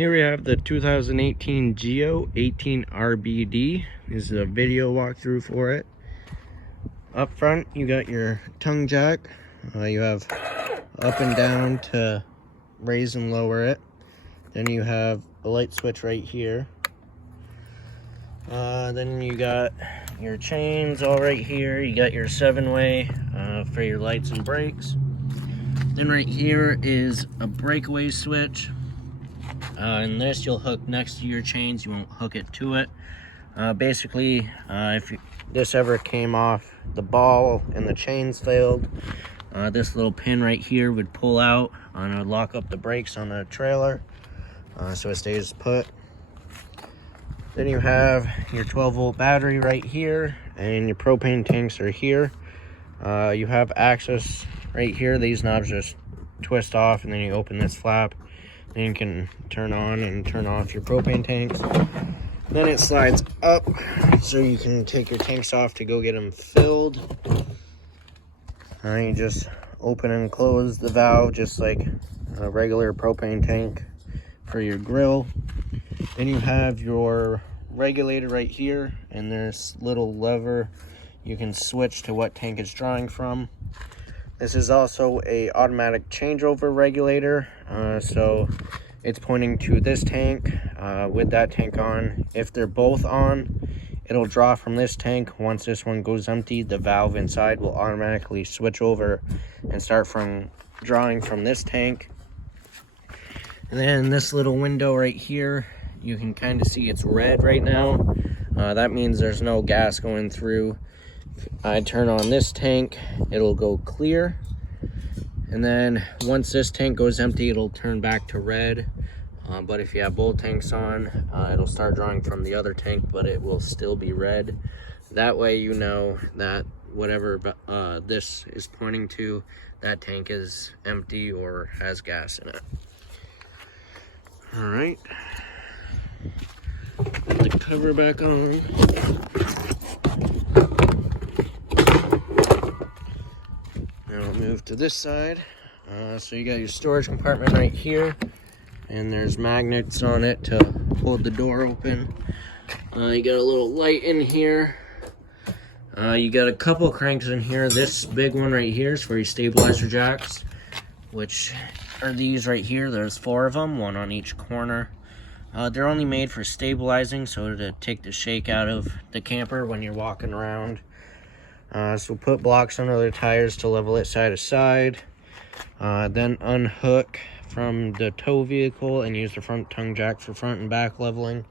Here we have the 2018 Geo 18RBD. This is a video walkthrough for it. Up front, you got your tongue jack. You have up and down to raise and lower it. Then you have a light switch right here. Then you got your chains all right here. You got your 7-way for your lights and brakes. Then right here is a breakaway switch. And this you'll hook next to your chains, you won't hook it to it. Basically, if this ever came off the ball and the chains failed, this little pin right here would pull out and it would lock up the brakes on the trailer, so it stays put. Then you have your 12-volt battery right here, and your propane tanks are here. You have access right here. These knobs just twist off, and then you open this flap. Then you can turn on and turn off your propane tanks. Then it slides up so you can take your tanks off to go get them filled. You just open and close the valve just like a regular propane tank for your grill. Then you have your regulator right here, and there's little lever you can switch to what tank it's drawing from. This is also a automatic changeover regulator, so it's pointing to this tank with that tank on. If they're both on, it'll draw from this tank. Once this one goes empty, the valve inside will automatically switch over and start from drawing from this tank. And then this little window right here, you can kind of see it's red right now. That means there's no gas going through. I turn on this tank, it'll go clear, and then once this tank goes empty, it'll turn back to red. But if you have both tanks on, it'll start drawing from the other tank, but it will still be red. That way you know that whatever this is pointing to, that tank is empty or has gas in it. All right, put the cover back on. Now we'll move to this side. So you got your storage compartment right here, and there's magnets on it to hold the door open. You got a little light in here. You got a couple cranks in here. This big one right here is for your stabilizer jacks, which are these right here. There's 4 of them, one on each corner. They're only made for stabilizing, so to take the shake out of the camper when you're walking around. So put blocks under the tires to level it side to side. Then unhook from the tow vehicle and use the front tongue jack for front and back leveling.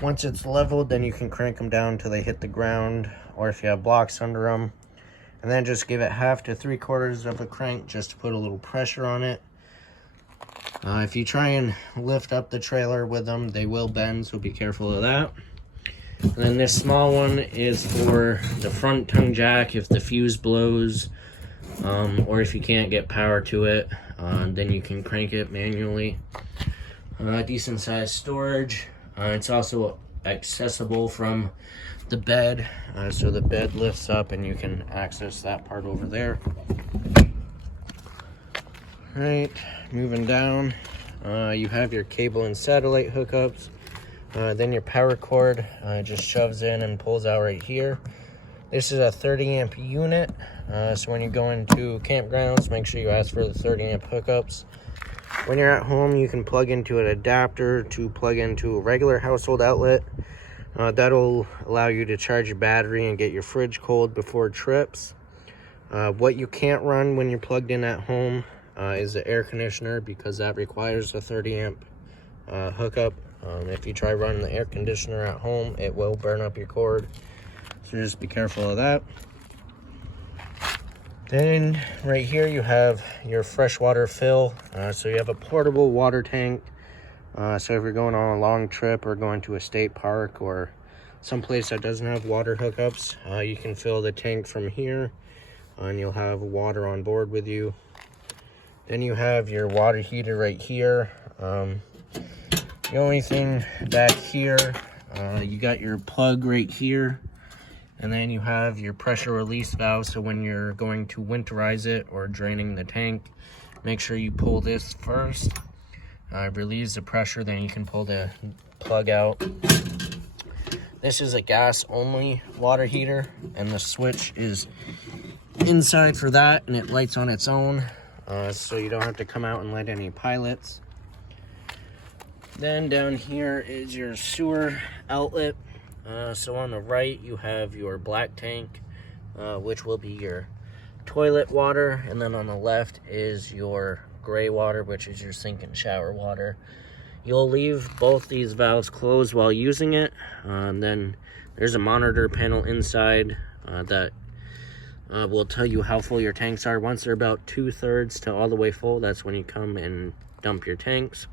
Once it's leveled, then you can crank them down till they hit the ground, or if you have blocks under them. And then just give it 1/2 to 3/4 of a crank just to put a little pressure on it. If you try and lift up the trailer with them, they will bend, so be careful of that. And then this small one is for the front tongue jack if the fuse blows, or if you can't get power to it, then you can crank it manually. Decent sized storage. It's also accessible from the bed, so the bed lifts up and you can access that part over there. All right, moving down, you have your cable and satellite hookups. Then your power cord just shoves in and pulls out right here. This is a 30 amp unit, so when you go into campgrounds, make sure you ask for the 30 amp hookups. When you're at home, you can plug into an adapter to plug into a regular household outlet. That'll allow you to charge your battery and get your fridge cold before trips. What you can't run when you're plugged in at home is the air conditioner, because that requires a 30 amp hookup. If you try running the air conditioner at home, it will burn up your cord, so just be careful of that. Then right here you have your freshwater fill, so you have a portable water tank. So if you're going on a long trip or going to a state park or someplace that doesn't have water hookups, you can fill the tank from here, and you'll have water on board with you. Then you have your water heater right here. The only thing back here, you got your plug right here, and then you have your pressure release valve, so when you're going to winterize it or draining the tank, make sure you pull this first. relieves the pressure, then you can pull the plug out. This is a gas only water heater, and the switch is inside for that, and it lights on its own, so you don't have to come out and light any pilots. Then down here is your sewer outlet. So on the right you have your black tank, which will be your toilet water, and then on the left is your gray water, which is your sink and shower water. You'll leave both these valves closed while using it. Then there's a monitor panel inside that will tell you how full your tanks are. Once they're about 2/3 to all the way full, that's when you come and dump your tanks.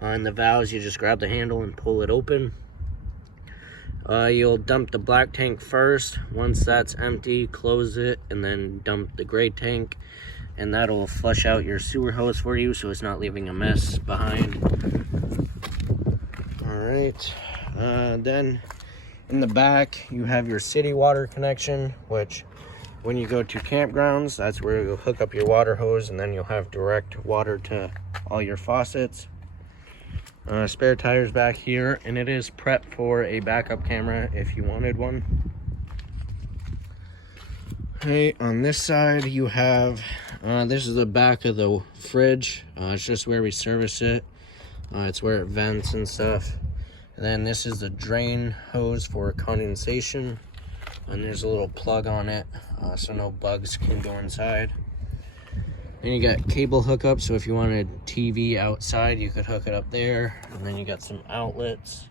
On the valves, you just grab the handle and pull it open. You'll dump the black tank first. Once that's empty, close it, and then dump the gray tank, and that'll flush out your sewer hose for you, so it's not leaving a mess behind. All right, then in the back you have your city water connection, which when you go to campgrounds, that's where you'll hook up your water hose, and then you'll have direct water to all your faucets. Spare tires back here, and it is prepped for a backup camera if you wanted one. Okay, on this side you have, this is the back of the fridge. It's just where we service it. It's where it vents and stuff. And then this is the drain hose for condensation, and there's a little plug on it, so no bugs can go inside. Then you got cable hookup, so if you wanted TV outside, you could hook it up there. And then you got some outlets.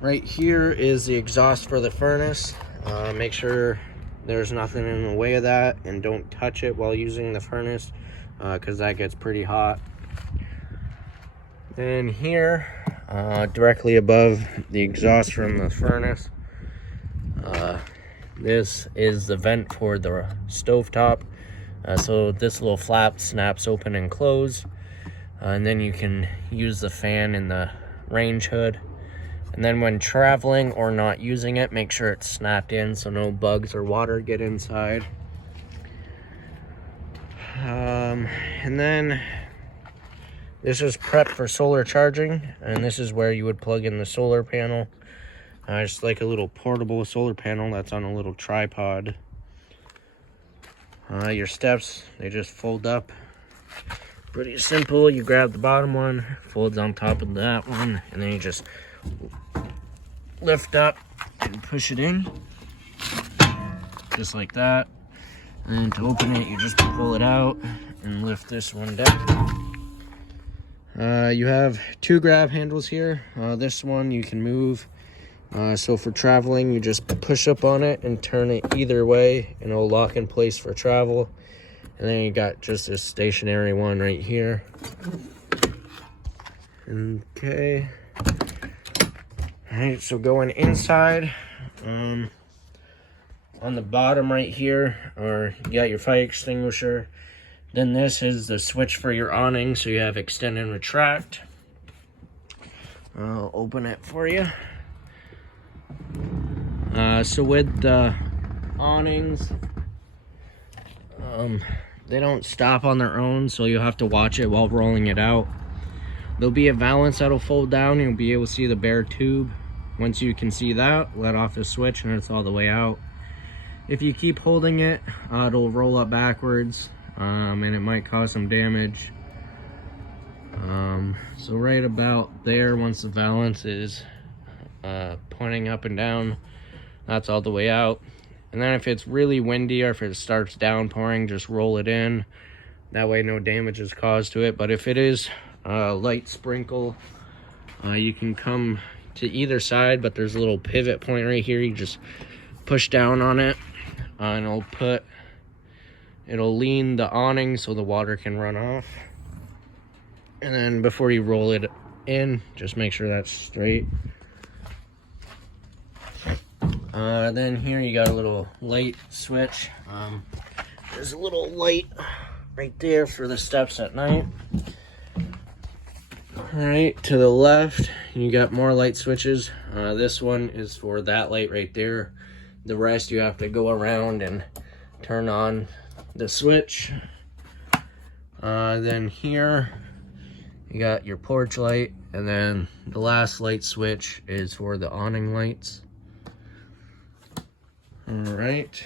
Right here is the exhaust for the furnace. Make sure there's nothing in the way of that, and don't touch it while using the furnace, because that gets pretty hot. Then here, directly above the exhaust from the furnace, this is the vent for the stovetop. So this little flap snaps open and close, and then you can use the fan in the range hood. And then when traveling or not using it, make sure it's snapped in so no bugs or water get inside. And then this is prepped for solar charging, and this is where you would plug in the solar panel. Just like a little portable solar panel that's on a little tripod. Your steps, they just fold up. Pretty simple. You grab the bottom one, folds on top of that one, and then you just lift up and push it in, just like that. And to open it, you just pull it out and lift this one down. You have 2 grab handles here. This one you can move. So for traveling, you just push up on it and turn it either way, and it'll lock in place for travel. And then you got just a stationary one right here. Okay. Alright, so going inside, on the bottom right here, you got your fire extinguisher. Then this is the switch for your awning, so you have extend and retract. I'll open it for you. So with the awnings, they don't stop on their own, so you'll have to watch it while rolling it out. There'll be a valance that'll fold down. You'll be able to see the bare tube. Once you can see that, let off the switch and it's all the way out. If you keep holding it, it'll roll up backwards, and it might cause some damage. So right about there, once the valance is pointing up and down, that's all the way out. And then if it's really windy or if it starts downpouring, just roll it in. That way no damage is caused to it. But if it is light sprinkle, you can come to either side, but there's a little pivot point right here. You just push down on it, and it'll lean the awning so the water can run off. And then before you roll it in, just make sure that's straight. Then here you got a little light switch. There's a little light right there for the steps at night. Alright, to the left, you got more light switches. This one is for that light right there. The rest you have to go around and turn on the switch. Then here, You got your porch light, and then the last light switch is for the awning lights. All right.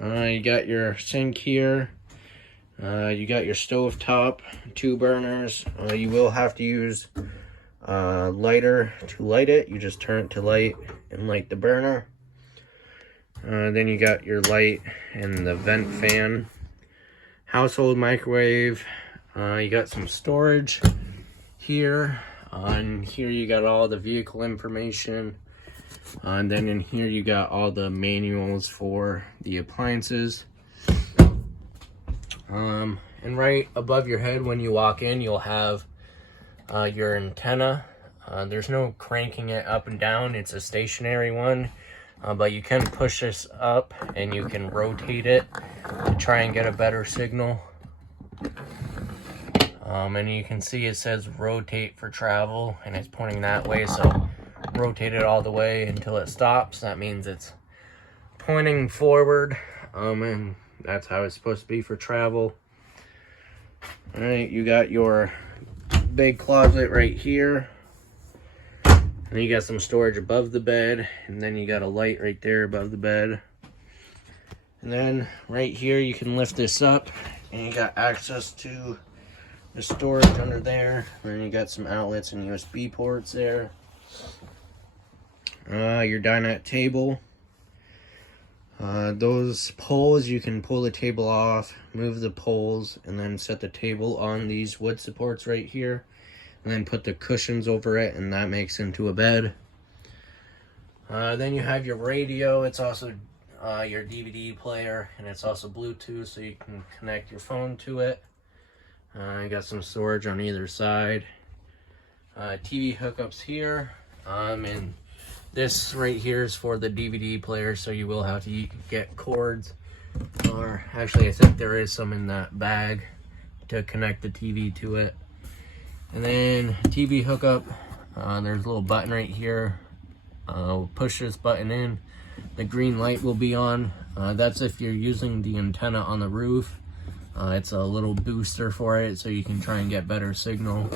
You got your sink here. You got your stove top, 2 burners. You will have to use lighter to light it. You just turn it to light and light the burner. Then you got your light and the vent fan. Household microwave. You got some storage here. And here you got all the vehicle information. And then in here you got all the manuals for the appliances. And right above your head when you walk in, you'll have your antenna. There's no cranking it up and down. It's a stationary one. But you can push this up and you can rotate it to try and get a better signal. And you can see it says rotate for travel, and it's pointing that way, so rotate it all the way until it stops. That means it's pointing forward, and that's how it's supposed to be for travel. All right, you got your big closet right here. And you got some storage above the bed, and then you got a light right there above the bed. And then right here you can lift this up, and you got access to the storage under there. And then you got some outlets and USB ports there. Your dinette table. Those poles, you can pull the table off, move the poles, and then set the table on these wood supports right here. And then put the cushions over it, and that makes into a bed. Then you have your radio. It's also your DVD player, and it's also Bluetooth, so you can connect your phone to it. You got some storage on either side. TV hookups here. And this right here is for the DVD player, so you will have to get cords. Or actually, I think there is some in that bag to connect the TV to it. And then TV hookup, there's a little button right here. We'll push this button in. The green light will be on. That's if you're using the antenna on the roof. It's a little booster for it, so you can try and get better signal.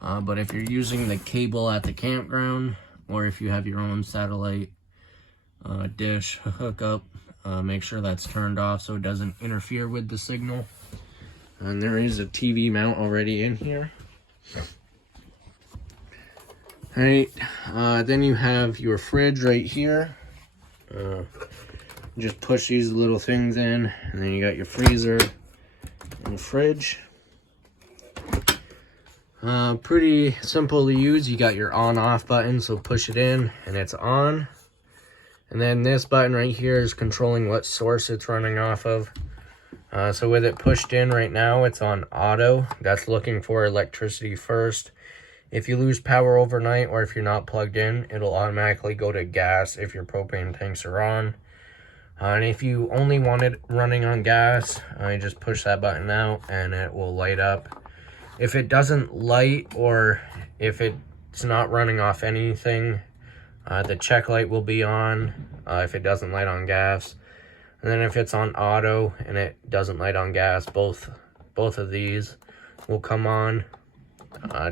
But if you're using the cable at the campground, or if you have your own satellite dish hookup, make sure that's turned off so it doesn't interfere with the signal. And there is a TV mount already in here. Alright, then you have your fridge right here. Just push these little things in, and then you got your freezer and fridge. Pretty simple to use. You got your on-off button, so push it in and it's on. And then this button right here is controlling what source it's running off of. So with it pushed in right now, it's on auto. That's looking for electricity first. If you lose power overnight, or if you're not plugged in, it'll automatically go to gas if your propane tanks are on. And if you only want it running on gas, you just push that button out and it will light up. If it doesn't light, or if it's not running off anything, the check light will be on if it doesn't light on gas. And then if it's on auto and it doesn't light on gas, both of these will come on,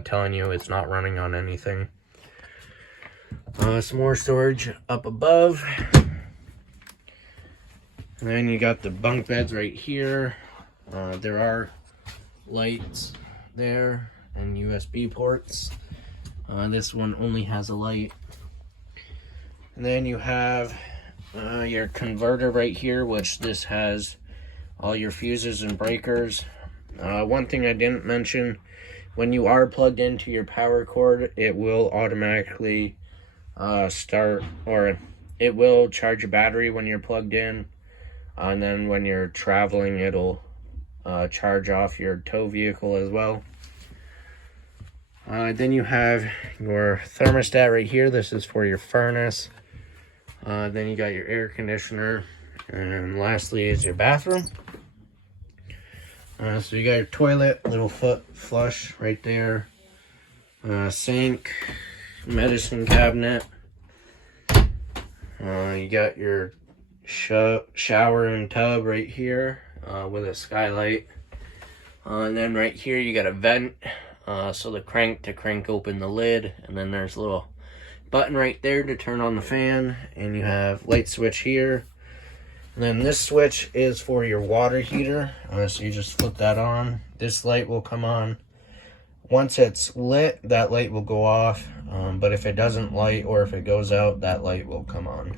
telling you it's not running on anything. Some more storage up above. And then you got the bunk beds right here. There are lights there and USB ports. This one only has a light. And then you have your converter right here, which this has all your fuses and breakers. One thing I didn't mention, when you are plugged into your power cord, it will automatically start, or it will charge your battery when you're plugged in. And then when you're traveling, it'll charge off your tow vehicle as well. Then you have your thermostat right here. This is for your furnace. Then you got your air conditioner. And lastly is your bathroom. So you got your toilet, little foot flush right there. Sink, medicine cabinet. You got your shower and tub right here with a skylight. And then right here you got a vent So the crank to crank open the lid, and then there's a little button right there to turn on the fan, and you have light switch here. And then this switch is for your water heater, so you just flip that on. This light will come on. Once it's lit, that light will go off, but if it doesn't light or if it goes out, that light will come on.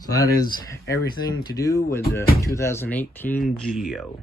So that is everything to do with the 2018 GTO.